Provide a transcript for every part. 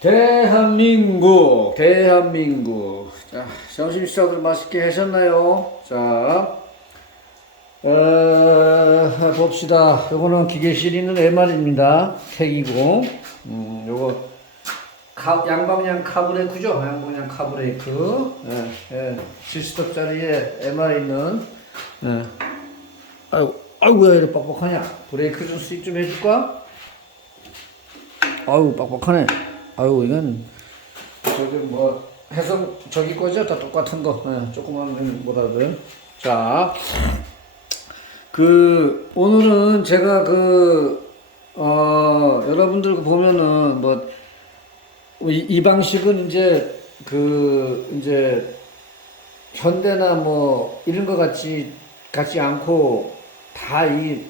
대한민국, 대한민국. 자, 점심 식사들 맛있게 하셨나요? 자, 어, 봅시다. 요거는 기계실 있는 MR입니다. 택이고, 음, 요거, 카, 양방향 카브레이크죠? 양방향 카브레이크. 예, 예. 70억짜리에 MR 있는, 예. 아이고, 아이고, 왜 이렇게 뻑뻑하냐? 브레이크 좀 수입 좀 해줄까? 아유, 뻑뻑하네. 아유, 이건, 저기 뭐, 해성, 저기 거죠? 다 똑같은 거. 예, 조그만 보다도. 자, 그, 오늘은 제가 그, 어, 여러분들 그 보면은 뭐, 이, 이 방식은 이제 그, 이제, 현대나 뭐, 이런 거 같이, 같지 않고, 다 이,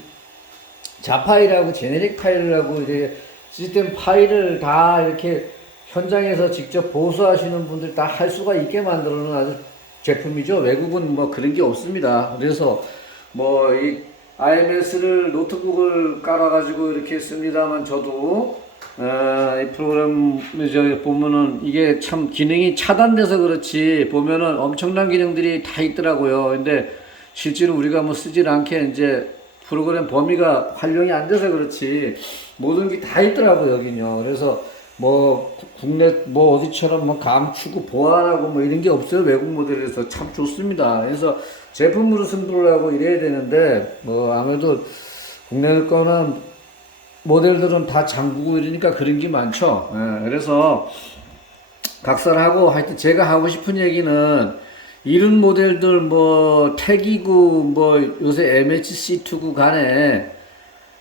자파일하고 제네릭 파일이라고 이제 시스템 파일을 다 이렇게 현장에서 직접 보수하시는 분들 다 할 수가 있게 만들어 놓은 아주 제품이죠. 외국은 뭐 그런 게 없습니다. 그래서 뭐 이 IMS를 노트북을 깔아가지고 이렇게 씁니다만 저도 어, 이 프로그램 저 보면은 이게 참 기능이 차단돼서 그렇지 보면은 엄청난 기능들이 다 있더라고요. 근데 실제로 우리가 뭐 쓰질 않게 이제 프로그램 범위가 활용이 안 돼서 그렇지 모든 게 다 있더라고요 여긴요. 그래서 뭐 국내 뭐 어디처럼 뭐 감추고 보완하고 뭐 이런 게 없어요 외국 모델에서 참 좋습니다. 그래서 제품으로 승부를 하고 이래야 되는데 뭐 아무래도 국내 거는 모델들은 다 잠그고 이러니까 그런 게 많죠. 예, 그래서 각설하고 하여튼 제가 하고 싶은 얘기는 이런 모델들 뭐 택이고 뭐 요새 MHC2구 간에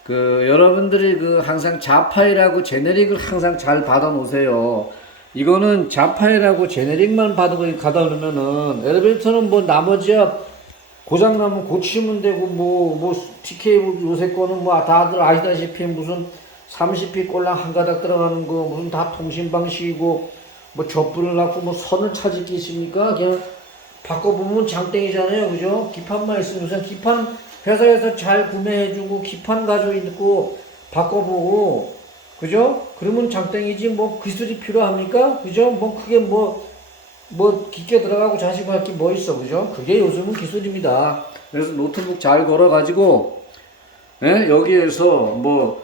그 여러분들이 그 항상 자파일하고 제네릭을 항상 잘 받아 놓으세요. 이거는 자파일하고 제네릭만 받고 가다 놓으면은 엘리베이터는 뭐 나머지야 고장 나면 고치면 되고 뭐뭐 TK 요새 거는 뭐 다들 아시다시피 무슨 30피 꼴랑 한 가닥 들어가는 거 무슨 다 통신 방식이고 뭐 젖불을 놨고 뭐 선을 찾을 게 있습니까? 그냥 바꿔보면 장땡이잖아요, 그죠? 기판만 있으면 우선 기판 회사에서 잘 구매해주고 기판 가지고 있고 바꿔보고 그죠? 그러면 장땡이지 뭐 기술이 필요합니까? 그죠? 뭐 크게 뭐뭐 깊게 들어가고 자시고 할 게 뭐 있어, 그죠? 그게 요즘은 기술입니다. 그래서 노트북 잘 걸어가지고 예? 여기에서 뭐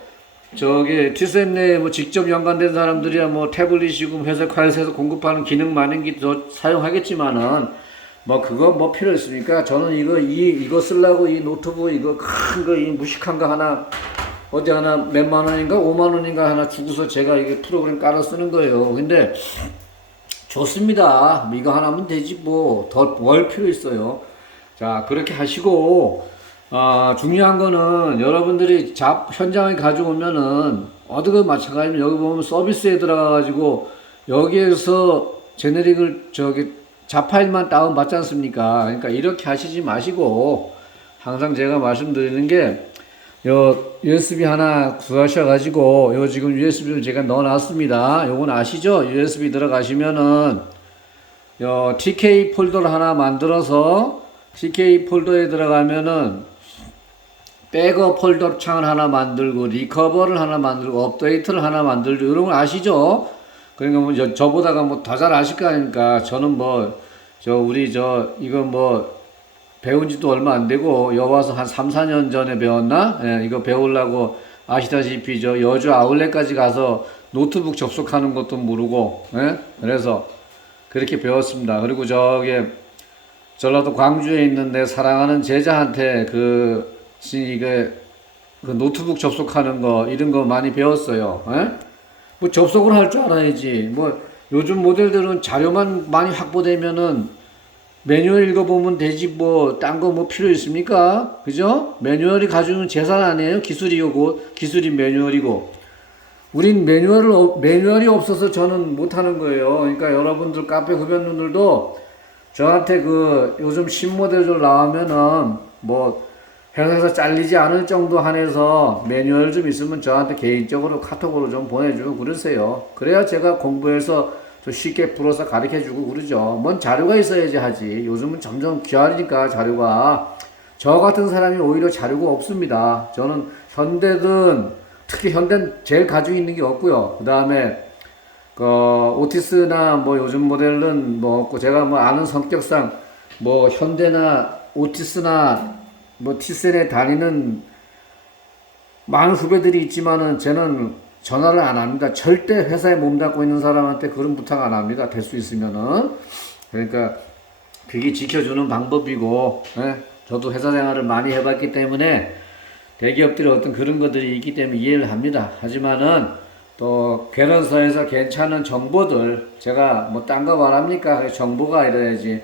저기 내에 뭐 직접 연관된 사람들이야 뭐 태블릿이고 회사 회사에서 공급하는 기능 많은 게 더 사용하겠지만은 뭐 그거 뭐 필요 있습니까? 저는 이거 이 이거 쓰려고 이 노트북 이거 큰 거 이 무식한 거 하나 어디 하나 몇 만 원인가 오만 원인가 하나 주고서 제가 이게 프로그램 깔아 쓰는 거예요. 근데 좋습니다. 이거 하나면 되지 뭐 더 뭘 필요 있어요. 자 그렇게 하시고 아 중요한 거는 여러분들이 잡 현장에 가져오면은 어디 가 마찬가지면 여기 보면 서비스에 들어가 가지고 여기에서 제네릭을 저기 자파일만 다운 받지 않습니까? 그러니까 이렇게 하시지 마시고 항상 제가 말씀드리는 게 요 USB 하나 구하셔가지고 요 지금 USB를 제가 넣어놨습니다. 요건 아시죠? USB 들어가시면은 요 TK 폴더를 하나 만들어서 TK 폴더에 들어가면은 백업 폴더 창을 하나 만들고 리커버를 하나 만들고 업데이트를 하나 만들고 이런 걸 아시죠? 그러니까 뭐 저, 저보다가 뭐 더 잘 아실 거 아닙니까? 저는 뭐 저 우리 저 이거 뭐 배운 지도 얼마 안 되고 여 와서 한 3, 4년 전에 배웠나? 예, 이거 배우려고 아시다시피 저 여주 아울렛까지 가서 노트북 접속하는 것도 모르고 예? 그래서 그렇게 배웠습니다. 그리고 저기 전라도 광주에 있는 내 사랑하는 제자한테 그 지- 이게 그 노트북 접속하는 거 이런 거 많이 배웠어요. 예? 뭐 접속을 할 줄 알아야지. 뭐 요즘 모델들은 자료만 많이 확보되면은 매뉴얼 읽어보면 되지 뭐 딴 거 뭐 필요 있습니까? 그죠? 매뉴얼이 가지고 재산 아니에요? 기술이고 기술이 매뉴얼이고 우린 매뉴얼을 없- 매뉴얼이 없어서 저는 못하는 거예요. 그러니까 여러분들 카페 흡연분들도 저한테 그 요즘 신모델들 나오면은 뭐 회사에서 잘리지 않을 정도 한해서 매뉴얼 좀 있으면 저한테 개인적으로 카톡으로 좀 보내주고 그러세요. 그래야 제가 공부해서 좀 쉽게 풀어서 가르쳐 주고 그러죠. 뭔 자료가 있어야지 하지. 요즘은 점점 귀하니까 자료가. 저 같은 사람이 오히려 자료가 없습니다. 저는 현대든 특히 현대는 제일 가지고 있는 게 없고요. 그 다음에 그 오티스나 뭐 요즘 모델은 뭐 없고 제가 뭐 아는 성격상 뭐 현대나 오티스나 뭐 티센에 다니는 많은 후배들이 있지만은 저는 전화를 안 합니다. 절대 회사에 몸담고 있는 사람한테 그런 부탁 안 합니다. 될 수 있으면은 그러니까 그게 지켜주는 방법이고 예? 저도 회사 생활을 많이 해봤기 때문에 대기업들의 어떤 그런 것들이 있기 때문에 이해를 합니다. 하지만은 또 개런서에서 괜찮은 정보들 제가 뭐 딴 거 말합니까? 정보가 이래야지.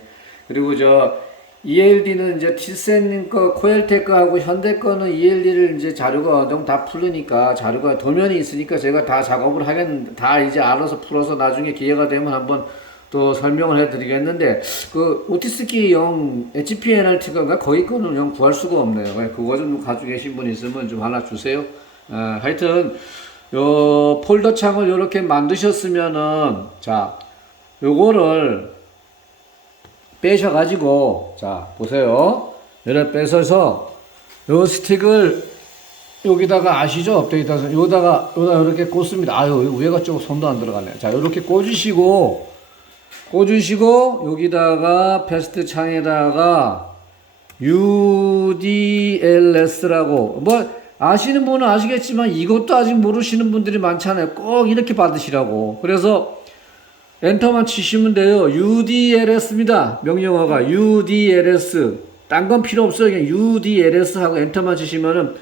그리고 저 ELD는 이제 티센 거, 코엘텍 거하고 현대 거는 ELD를 이제 자료가 정도 다 풀리니까 자료가 도면이 있으니까 제가 다 작업을 하겠는데 다 이제 알아서 풀어서 나중에 기회가 되면 한번 또 설명을 해드리겠는데 그 오티스키 영 HP NRT가 거기 거는 영 구할 수가 없네요. 왜 그거 좀 가지고 계신 분 있으면 좀 하나 주세요. 아, 하여튼 요 폴더 창을 이렇게 만드셨으면은 자 요거를 빼셔가지고 자 보세요. 이렇게 빼서서 요 스틱을 여기다가 아시죠? 업데이트해서 여기다가 여기다 이렇게 꽂습니다. 아유 위에가 좀 손도 안 들어가네. 자 이렇게 꽂으시고 꽂으시고 여기다가 패스트 창에다가 UDLS라고 뭐 아시는 분은 아시겠지만 이것도 아직 모르시는 분들이 많잖아요. 꼭 이렇게 받으시라고. 그래서 엔터만 치시면 돼요. UDLS입니다. 명령어가 UDLS. 딴 건 필요 없어요. 그냥 UDLS 하고 엔터만 치시면은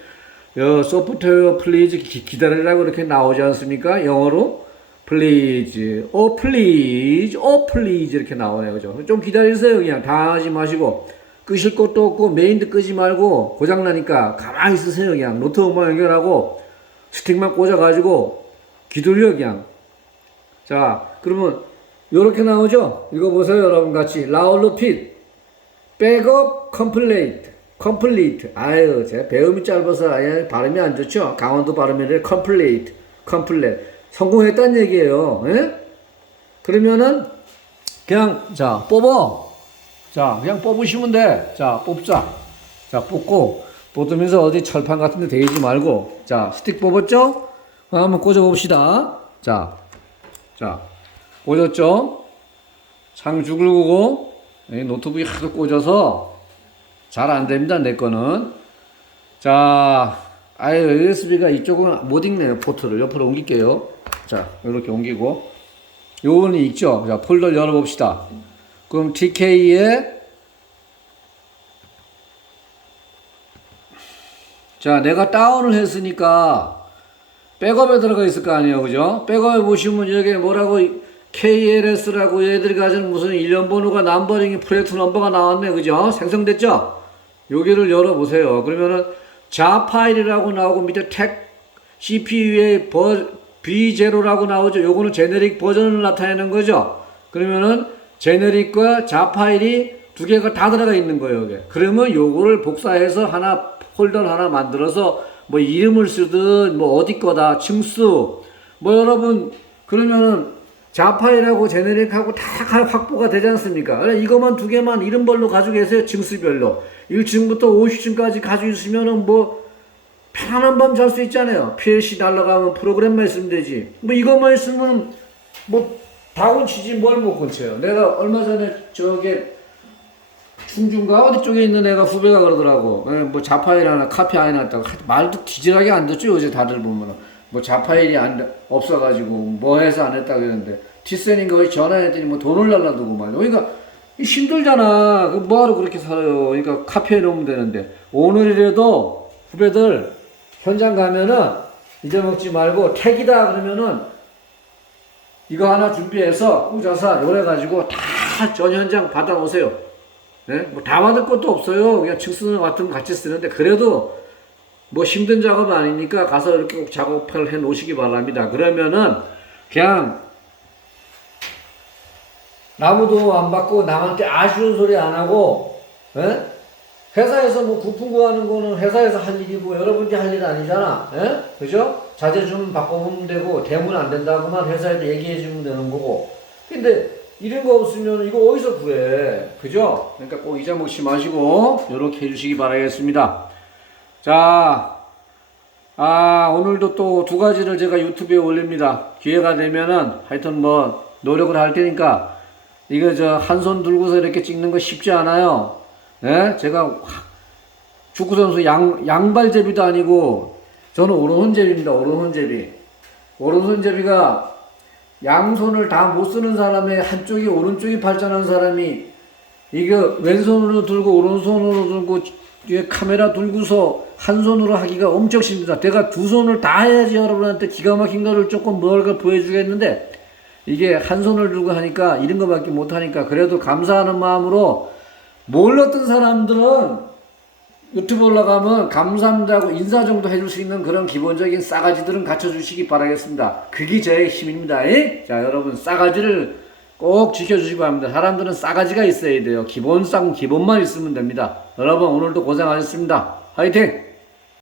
어, 소프트웨어 플리즈 기다리라고 이렇게 나오지 않습니까? 영어로 플리즈, 오 플리즈, 오 플리즈 이렇게 나오네요. 그죠? 좀 기다리세요. 그냥 당하지 마시고 끄실 것도 없고 메인도 끄지 말고 고장 나니까 가만히 있으세요. 그냥 노트북만 연결하고 스틱만 꽂아 가지고 기돌려 그냥. 자, 그러면 요렇게 나오죠? 이거 보세요, 여러분 같이. 라울로 핏. 백업 컴플레이트. 컴플리트. 아유, 제가 배움이 짧아서 아예 발음이 안 좋죠? 강원도 발음이래. 컴플레이트. 컴플레이트. 성공했다는 얘기예요. 예? 그러면은 그냥 자, 뽑어. 자, 그냥 뽑으시면 돼. 자, 뽑자. 자, 뽑고 뽑으면서 어디 철판 같은 데 대지 말고 자, 스틱 뽑았죠? 한번 꽂아 봅시다. 자. 자, 꽂았죠? 창 죽을 거고, 이 노트북이 하도 꽂아서 잘 안 됩니다, 내 거는. 자, 아예 USB가 이쪽은 못 읽네요, 포트를. 옆으로 옮길게요. 자, 이렇게 옮기고. 요거는 있죠? 자, 폴더를 열어봅시다. 그럼 TK에 자, 내가 다운을 했으니까 백업에 들어가 있을 거 아니에요. 그죠? 백업에 보시면 여기 뭐라고 KLS라고 얘들이 가진 무슨 일련 번호가 남버링이 프로젝트 넘버가 나왔네. 그죠? 생성됐죠? 여기를 열어보세요. 그러면은 자 파일이라고 나오고 밑에 택 CPU에 버, B0라고 나오죠. 요거는 제네릭 버전을 나타내는 거죠. 그러면은 제네릭과 자 파일이 두 개가 다 들어가 있는 거예요. 여기. 그러면 요거를 복사해서 하나 폴더를 하나 만들어서 뭐 이름을 쓰든 뭐 어디 거다 층수 뭐 여러분 그러면은 자파일하고 제네릭하고 다 확보가 되지 않습니까? 이것만 두 개만 이름별로 가지고 계세요. 층수별로 1층부터 50층까지 가지고 있으면은 뭐 편안한 밤 잘 수 있잖아요. PLC 날라가면 프로그램만 있으면 되지. 뭐 이것만 있으면 뭐 다운 치지 뭘못 건쳐요. 내가 얼마 전에 저게 충중가 어디 쪽에 있는 애가 후배가 그러더라고. 예, 뭐 자파일 하나 카피 안 해놨다고 말도 뒤질하게 안 듣죠. 요새 다들 보면은 뭐 자파일이 안 없어가지고 뭐 해서 안 했다 그러는데 티센인가 어디 전화했더니 뭐 돈을 날라두고 말이야. 그러니까 이 힘들잖아. 그 뭐하러 그렇게 살아요. 그러니까 카피해 놓으면 되는데 오늘이라도 후배들 현장 가면은 잊어먹지 말고 택이다 그러면은 이거 하나 준비해서 꽂아서 요래가지고 다 전 현장 받아오세요. 네? 뭐다 받을 것도 없어요. 그냥 층수는 같은 거 같이 쓰는데 그래도 뭐 힘든 작업 아니니까 가서 이렇게 꼭 작업을 해 놓으시기 바랍니다. 그러면은 그냥 나무도 안 받고 남한테 아쉬운 소리 안 하고 예? 회사에서 뭐 구품 구하는 거는 회사에서 할 일이고 여러분이 할 일 아니잖아. 예? 그죠? 자재 좀 바꿔보면 되고 대문 안 된다고만 회사에도 얘기해 주면 되는 거고. 근데 이런 거 없으면 이거 어디서 구해? 그죠? 그러니까 꼭 잊어먹지 마시고 이렇게 해주시기 바라겠습니다. 자, 아, 오늘도 또 두 가지를 제가 유튜브에 올립니다. 기회가 되면은 하여튼 뭐 노력을 할 테니까 이거 저 한 손 들고서 이렇게 찍는 거 쉽지 않아요. 예? 제가 축구 선수 양 양발 제비도 아니고 저는 오른손 제비입니다. 오른손 제비. 오른손 제비가 양손을 다 못 쓰는 사람의 한쪽이 오른쪽이 발전한 사람이 이거 왼손으로 들고 오른손으로 들고 뒤에 카메라 들고서 한 손으로 하기가 엄청 쉽니다. 내가 두 손을 다 해야지 여러분한테 기가 막힌 거를 조금 뭘까 보여주겠는데 이게 한 손을 들고 하니까 이런 거밖에 못 하니까 그래도 감사하는 마음으로 몰랐던 사람들은 유튜브 올라가면 감사합니다고 인사 정도 해줄 수 있는 그런 기본적인 싸가지들은 갖춰주시기 바라겠습니다. 그게 제 힘입니다. 에? 자 여러분 싸가지를 꼭 지켜주시기 바랍니다. 사람들은 싸가지가 있어야 돼요. 기본 싸고 기본만 있으면 됩니다. 여러분 오늘도 고생하셨습니다. 화이팅!